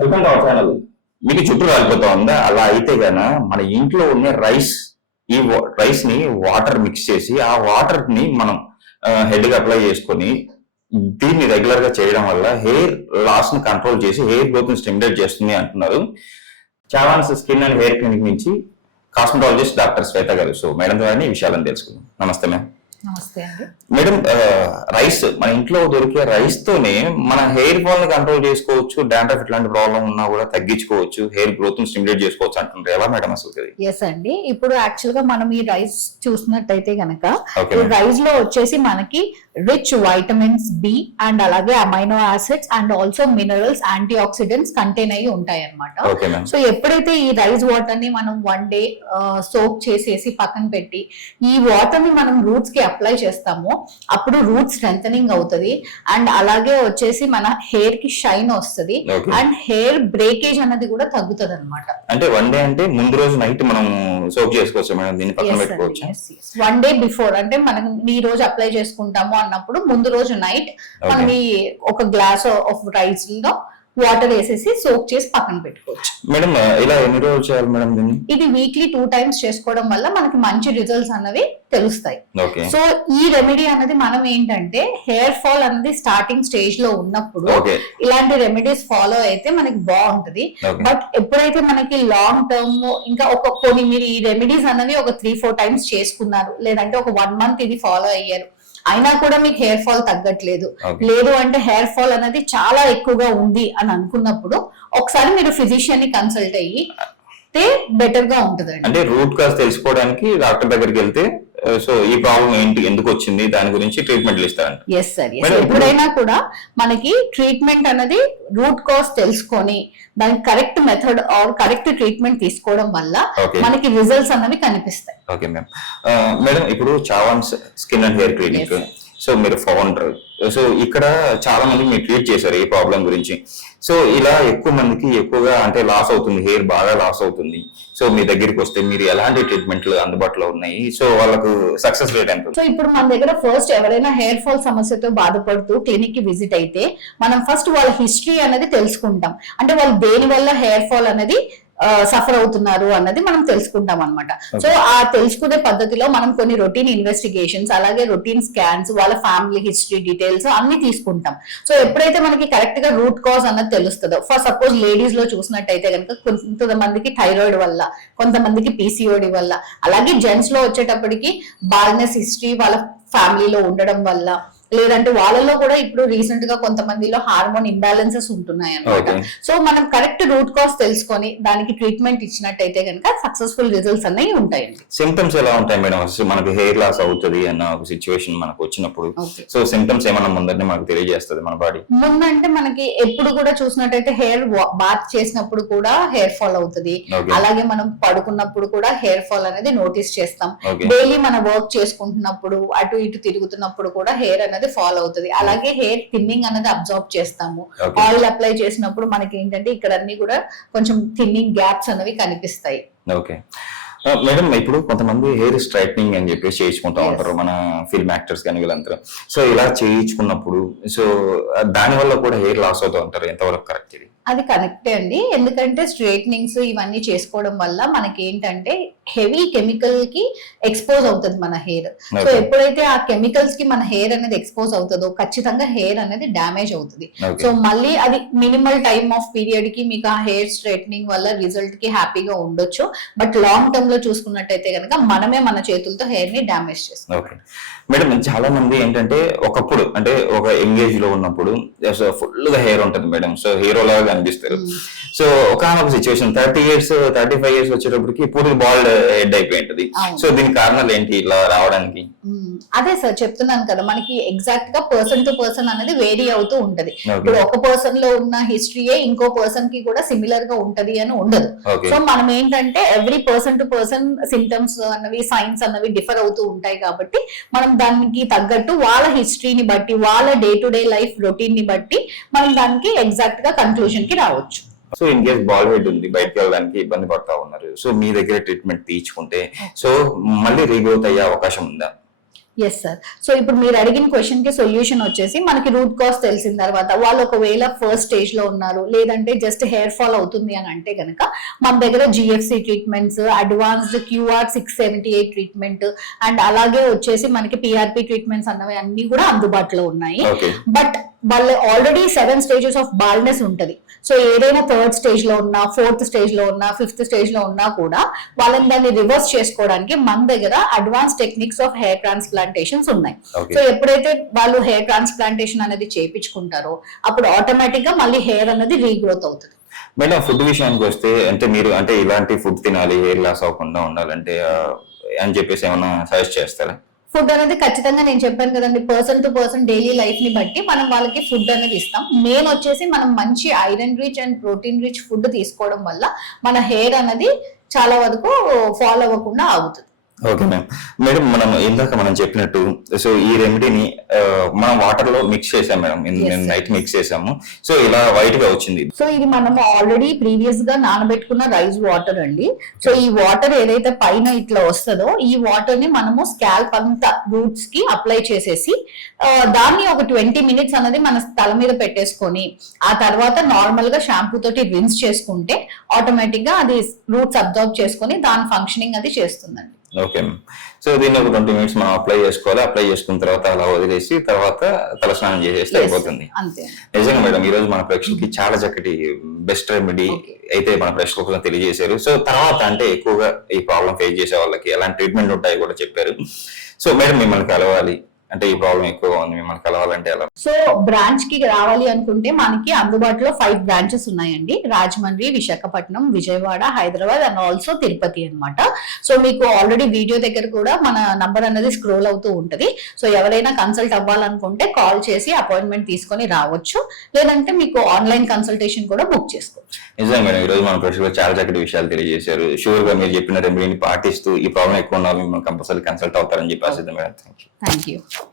Welcome to our channel. మీకు చుట్టూ రాలిపోతా ఉందా? అలా అయితే గాన మన ఇంట్లో ఉన్న ఈ రైస్ ని వాటర్ మిక్స్ చేసి ఆ వాటర్ ని మనం హెడ్ కి అప్లై చేసుకొని దీన్ని రెగ్యులర్ గా చేయడం వల్ల హెయిర్ లాస్ ని కంట్రోల్ చేసి హెయిర్ గ్రోత్ ని స్టిమ్యులేట్ చేస్తుంది అంటున్నారు. చావాన్స్ స్కిన్ అండ్ హెయిర్ క్లినిక్ నుంచి కాస్మెటాలజిస్ట్ డాక్టర్ శ్వేత గారు. సో మేడం ద్వారా ఈ విషయాలను తెలుసుకుందాం. నమస్తే మ్యామ్. నమస్తే అండి మేడం, రైస్ మన ఇంట్లో దొరికే రైస్ తోనే మన హెయిర్ ఫాల్ ని కంట్రోల్ చేసుకోవచ్చు, డాండ్రఫ్ ఇట్లాంటి ప్రాబ్లం ఉన్నా కూడా తగ్గించుకోవచ్చు, హెయిర్ గ్రోత్ ని స్టిమ్యులేట్ చేసుకోవచ్చు అంటుంటారు. ఎలా మేడం అసలు? ఎస్ అండి, ఇప్పుడు యాక్చువల్ గా మనం ఈ రైస్ చూసినట్టయితే గనక రైస్ లో వచ్చేసి మనకి రిచ్ వైటమిన్స్ బి అండ్ అలాగే amino acids and also minerals, antioxidants contain అయ్యి ఉంటాయి అనమాట. సో ఎప్పుడైతే ఈ రైస్ వాటర్ ని మనం 1 day సోక్ చేసేసి పక్కన పెట్టి ఈ వాటర్ ని మనం రూట్స్ కి అప్లై చేస్తామో అప్పుడు రూట్ స్ట్రెంథనింగ్ అవుతుంది అండ్ అలాగే వచ్చేసి మన హెయిర్ కి షైన్ వస్తుంది అండ్ హెయిర్ బ్రేకేజ్ అన్నది కూడా తగ్గుతుంది అనమాట. అంటే 1 day అంటే ముందు రోజు నైట్ మనం సోక్ చేసుకోవచ్చు మేడం, దీన్ని పక్కన పెట్టుకోవచ్చు. 1 day బిఫోర్ అంటే మనం ఈ రోజు అప్లై చేసుకుంటాము అన్నప్పుడు ముందు రోజు నైట్ మనం ఒక గ్లాస్ ఆఫ్ రైస్ లో వాటర్ వేసేసి సోక్ చేసి పక్కన పెట్టుకోవచ్చు. మేడం ఇలా ఎన్ని రోజులు చేయాలి మేడం దీన్ని? ఇది వీక్లీ 2 times చేసుకోవడం వల్ల మనకి మంచి రిజల్ట్స్ అన్నవి తెలుస్తాయి. సో ఈ రెమెడీ అనేది మనం ఏంటంటే హెయిర్ ఫాల్ అనేది స్టార్టింగ్ స్టేజ్ లో ఉన్నప్పుడు ఇలాంటి రెమెడీస్ ఫాలో అయితే మనకి బాగుంటది. బట్ ఎప్పుడైతే మనకి లాంగ్ టర్మ్ ఇంకా కొన్ని మీరు ఈ రెమెడీస్ అన్నవి ఒక 3-4 times చేసుకున్నారు, లేదంటే ఒక 1 month ఇది ఫాలో అయ్యారు, అయినా కూడా మీకు హెయిర్ ఫాల్ తగ్గట్లేదు, లేదు అంటే హెయిర్ ఫాల్ అనేది చాలా ఎక్కువగా ఉంది అని అనుకున్నప్పుడు ఒకసారి మీరు ఫిజిషియన్ ని కన్సల్ట్ అయ్యి బెటర్ గా ఉంటుంది. అంటే రూట్ కాజ్ తెలుసుకోవడానికి డాక్టర్ దగ్గరికి వెళ్తే సో ఈ ప్రాబ్లం ఏంటి, ఎందుకు వచ్చింది, దాని గురించి ట్రీట్మెంట్ ఇస్తారంట. ఎస్ సార్, ఎప్పుడైనా కూడా మనకి ట్రీట్మెంట్ అనేది రూట్ కాజ్ తెలుసుకొని దానికి correct method or correct treatment తీసుకోవడం వల్ల మనకి రిజల్ట్స్ అన్నవి కనిపిస్తాయి. Okay ma'am. మేడం, ఇప్పుడు Chavan's skin and hair clinic, so మీరు ఫౌండర్, సో ఇక్కడ చాలా మంది మీరు ట్రీట్ చేశారు ఈ ప్రాబ్లం గురించి. సో ఇలా ఎక్కువ మందికి ఎక్కువగా అంటే లాస్ అవుతుంది, హెయిర్ బాగా లాస్ అవుతుంది. సో మీ దగ్గరికి వస్తే మీరు ఎలాంటి ట్రీట్మెంట్లు అందుబాటులో ఉన్నాయి, సో వాళ్ళకు సక్సెస్ రేట్ ఎంత? సో ఇప్పుడు మన దగ్గర ఫస్ట్ ఎవరైనా హెయిర్ ఫాల్ సమస్యతో బాధపడుతూ క్లినిక్ కి విజిట్ అయితే మనం ఫస్ట్ వాళ్ళ హిస్టరీ అనేది తెలుసుకుంటాం. అంటే వాళ్ళు దేని వల్ల హెయిర్ ఫాల్ అనేది సఫర్ అవుతున్నారు అన్నది మనం తెలుసుకుంటాం అనమాట. సో ఆ తెలుసుకునే పద్ధతిలో మనం కొన్ని రొటీన్ ఇన్వెస్టిగేషన్స్, అలాగే రొటీన్ స్కాన్స్, వాళ్ళ ఫ్యామిలీ హిస్టరీ డీటెయిల్స్ అన్ని తీసుకుంటాం. సో ఎప్పుడైతే మనకి కరెక్ట్ గా రూట్ కాజ్ అన్నది తెలుస్తుందో, ఫర్ సపోజ్ లేడీస్ లో చూసినట్టయితే కనుక కొంతమందికి థైరాయిడ్ వల్ల, కొంతమందికి పీసీఓడి వల్ల, అలాగే జెంట్స్ లో వచ్చేటప్పటికి బాల్నెస్ హిస్టరీ వాళ్ళ ఫ్యామిలీలో ఉండడం వల్ల, లేదంటే వాళ్ళలో కూడా ఇప్పుడు రీసెంట్ గా కొంతమందిలో హార్మోన్ ఇంబ్యాలెన్సెస్ ఉంటున్నాయి అన్నమాట. సో మనం కరెక్ట్ రూట్ కాజ్ తెలుసుకొని దానికి ట్రీట్మెంట్ ఇచ్చినట్టయితే కనుక సక్సెస్ఫుల్ రిజల్ట్స్ అనేవి ఉంటాయండి. సింప్టమ్స్ ఎలా ఉంటాయి మేడం? మనకి హెయిర్ లాస్ అవుతుంది అన్న ఒక సిచ్యువేషన్ మనకు వచ్చినప్పుడు సో సింప్టమ్స్ ఏమన్నా ముందరనే మనకు తెలియజేస్తుంది మన బాడీ? ముందంటే మనకి ఎప్పుడు కూడా చూసినట్టయితే హెయిర్ బాత్ చేసినప్పుడు కూడా హెయిర్ ఫాల్ అవుతుంది, అలాగే మనం పడుకున్నప్పుడు కూడా హెయిర్ ఫాల్ అనేది నోటీస్ చేస్తాం, డైలీ మనం వర్క్ చేసుకుంటున్నప్పుడు అటు ఇటు తిరుగుతున్నప్పుడు కూడా హెయిర్ అనేది ఫాలో అవుతుంది, అలాగే హెయిర్ థిన్నింగ్ అనేది అబ్జర్వ్ చేస్తాము. ఆయిల్ అప్లై చేసినప్పుడు మనకి ఏంటంటే ఇక్కడ అన్ని కూడా కొంచెం థిన్నింగ్ గ్యాప్స్ అనేవి కనిపిస్తాయి. ఓకే మేడం, ఇప్పుడు కొంతమంది హెయిర్ స్ట్రైట్నింగ్ అని చెప్పేసి చేయించుకుంటా ఉంటారు మన ఫిల్మ్ యాక్టర్స్ కానీ వీళ్ళందరూ. సో ఇలా చేయించుకున్నప్పుడు సో దాని వల్ల కూడా హెయిర్ లాస్ అవుతూ ఉంటారు, ఎంతవరకు కరెక్ట్ ఇది? అది కరెక్టే అండి, ఎందుకంటే స్ట్రైట్నింగ్స్ ఇవన్నీ చేసుకోవడం వల్ల మనకి ఏంటంటే హెవీ కెమికల్ కి ఎక్స్పోజ్ అవుతుంది మన హెయిర్. సో ఎప్పుడైతే ఆ కెమికల్స్ కి మన హెయిర్ అనేది ఎక్స్పోజ్ అవుతుందో ఖచ్చితంగా హెయిర్ అనేది డ్యామేజ్ అవుతుంది. సో మళ్ళీ అది మినిమల్ టైమ్ ఆఫ్ పీరియడ్ కి మీకు ఆ హెయిర్ స్ట్రైట్నింగ్ వల్ల రిజల్ట్ కి హ్యాపీగా ఉండొచ్చు, బట్ లాంగ్ టర్మ్ లో చూసుకున్నట్టయితే కనుక మనమే మన చేతులతో హెయిర్ ని డ్యామేజ్ చేస్తాం. ఓకే మేడం, చాలా మంది ఏంటంటే ఒకప్పుడు అంటే ఒక ఎంగేజ్ లో ఉన్నప్పుడు ఫుల్ గా హెయిర్ ఉంటుంది మేడం, సో హీరో లాగా కనిపిస్తారు. సో ఒకనొక సిచ్యువేషన్ 30 years 35 years వచ్చేటప్పటికి పూర్తి బాల్డ్ హెడ్ అయిపోయింటది. సో దీనికి కారణాలు ఏంటి ఇలా రావడానికి? అదే సార్ చెప్తున్నాను కదా, మనకి ఎగ్జాక్ట్ గా పర్సన్ టు పర్సన్ అనేది వేరీ అవుతూ ఉంటది. ఇప్పుడు ఒక పర్సన్ లో ఉన్న హిస్టరీయే ఇంకో పర్సన్ కి కూడా సిమిలర్ గా ఉంటది అని ఉండదు. సో మనం ఏంటంటే every person to person symptoms అన్నవి, సైన్స్ అన్నవి డిఫర్ అవుతూ ఉంటాయి కాబట్టి మనం దానికి తగ్గట్టు వాళ్ళ హిస్టరీని బట్టి, వాళ్ళ day to day life routine ని బట్టి మనం దానికి ఎగ్జాక్ట్ గా కన్క్లూజన్ కి రావచ్చు. So in case ball head ఉంది, బయటకు వెళ్ళడానికి ఇబ్బంది పడతా ఉన్నారు, సో మీ దగ్గర ట్రీట్మెంట్ తీసుకుంటే సో మళ్ళీ రీగ్రోత్ అయ్యే అవకాశం ఉందా? Yes sir. సో ఇప్పుడు మీరు అడిగిన క్వశ్చన్ కి సొల్యూషన్ వచ్చేసి మనకి రూట్ కాజ్ తెలిసిన తర్వాత వాళ్ళు ఒకవేళ ఫస్ట్ స్టేజ్ లో ఉన్నారు, లేదంటే జస్ట్ హెయిర్ ఫాల్ అవుతుంది అని అంటే గనక మన దగ్గర GFC treatments, advanced QR 678 treatment and అలాగే వచ్చేసి మనకి పిఆర్పి ట్రీట్మెంట్స్ అన్నవి అన్ని కూడా అందుబాటులో ఉన్నాయి. బట్ వాళ్ళు ఆల్రెడీ 7 స్టేజెస్ ఆఫ్ బాల్నెస్ ఉంటది. సో ఏదైనా 3rd స్టేజ్ లో ఉన్నా, 4th స్టేజ్ లో ఉన్నా, 5th స్టేజ్ లో ఉన్నా కూడా వాళ్ళని దాన్ని రివర్స్ చేసుకోవడానికి మన దగ్గర advance techniques of hair transplantations ఉన్నాయి. సో ఎప్పుడైతే వాళ్ళు హెయిర్ ట్రాన్స్ప్లాంటేషన్ అనేది చేయించుకుంటారో అప్పుడు ఆటోమేటిక్ గా మళ్ళీ హెయిర్ అనేది రీగ్రోత్ అవుతుంది. మేడం ఫుడ్ విషయానికి వస్తే అంటే మీరు అంటే ఇలాంటి ఫుడ్ తినాలి హెయిర్ లాస్ అవ్వకుండా ఉండాలంటే అని చెప్పేసి ఏమైనా సజెస్ట్ చేస్తారా? ఫుడ్ అనేది ఖచ్చితంగా నేను చెప్పాను కదండి, person to person daily life ని బట్టి మనం వాళ్ళకి ఫుడ్ అనేది ఇస్తాం. మెయిన్ వచ్చేసి మనం మంచి iron rich and protein rich food తీసుకోవడం వల్ల మన హెయిర్ అనేది చాలా వరకు ఫాల్ అవ్వకుండా ఆగుతుంది. Okay ma'am. మేడం ఇందాక మనం చెప్పినట్టు సో ఈ రెమెడీని మనం వాటర్ లో మిక్స్ చేసాం మేడం, నైట్ మిక్స్ చేసాము. సో ఇలా వైట్ గా వచ్చింది. సో ఇది మనం ఆల్రెడీ ప్రీవియస్ గా నానబెట్టుకున్న రైస్ వాటర్ అండి. సో ఈ వాటర్ ఏదైతే పైన ఇట్లా వస్తుందో ఈ వాటర్ ని మనము స్కాల్ప్ అంతా రూట్స్ కి అప్లై చేసేసి దాన్ని ఒక 20 మినిట్స్ అనేది మన తల మీద పెట్టేసుకొని ఆ తర్వాత నార్మల్ గా షాంపూ తోటి రిన్స్ చేసుకుంటే ఆటోమేటిక్ గా అది రూట్స్ అబ్జర్వ్ చేసుకొని దాని ఫంక్షనింగ్ అది చేస్తుందండి. ఓకే. సో దీన్ని ఒక 20 మినిట్స్ మనం అప్లై చేసుకోవాలి. అప్లై చేసుకున్న తర్వాత అలా వదిలేసి తర్వాత తలస్నానం చేసేస్తే అయిపోతుంది. నిజంగా మేడం ఈ రోజు మన ప్రేక్షకులకి చాలా చక్కటి బెస్ట్ రెమెడీ అయితే మన ప్రేక్షకులకు తెలియజేశారు. సో తర్వాత అంటే ఎక్కువగా ఈ ప్రాబ్లం ఫేస్ చేసే వాళ్ళకి ఎలాంటి ట్రీట్మెంట్ ఉంటాయో కూడా చెప్పారు. సో మేడం మిమ్మల్ని కలవాలి అంటే ఈ ప్రాబ్లం ఎక్కువగా ఉంది, మిమ్మల్ని కలవాలంటే ఎలా? సో బ్రాంచ్ కి రావాలి అనుకుంటే మనకి అందుబాటులో 5 బ్రాంచెస్ ఉన్నాయండి. రాజమండ్రి, విశాఖపట్నం, విజయవాడ, హైదరాబాద్ అండ్ ఆల్సో తిరుపతి అన్నమాట. సో మీకు ఆల్రెడీ వీడియో దగ్గర కూడా మన నంబర్ అనేది స్క్రోల్ అవుతూ ఉంటది. సో ఎవరైనా కన్సల్ట్ అవ్వాలనుకుంటే కాల్ చేసి అపాయింట్మెంట్ తీసుకొని రావచ్చు, లేదంటే మీకు ఆన్లైన్ కన్సల్టేషన్ కూడా బుక్ చేసుకోవచ్చు. నిజంగా మేడం ఈ రోజు మన ప్రేక్షకులు చాలా చక్కటి విషయాలు తెలియజేశారు. షూర్ గా మీరు చెప్పిన రెమెడీని పాటిస్తూ ఈ ప్రాబ్లం ఎక్కువ ఉన్న మిమ్మల్ని కంపల్సరీ కన్సల్ట్ అవుతారని చెప్పి ఆశిద్దాం మేడం. Thank you.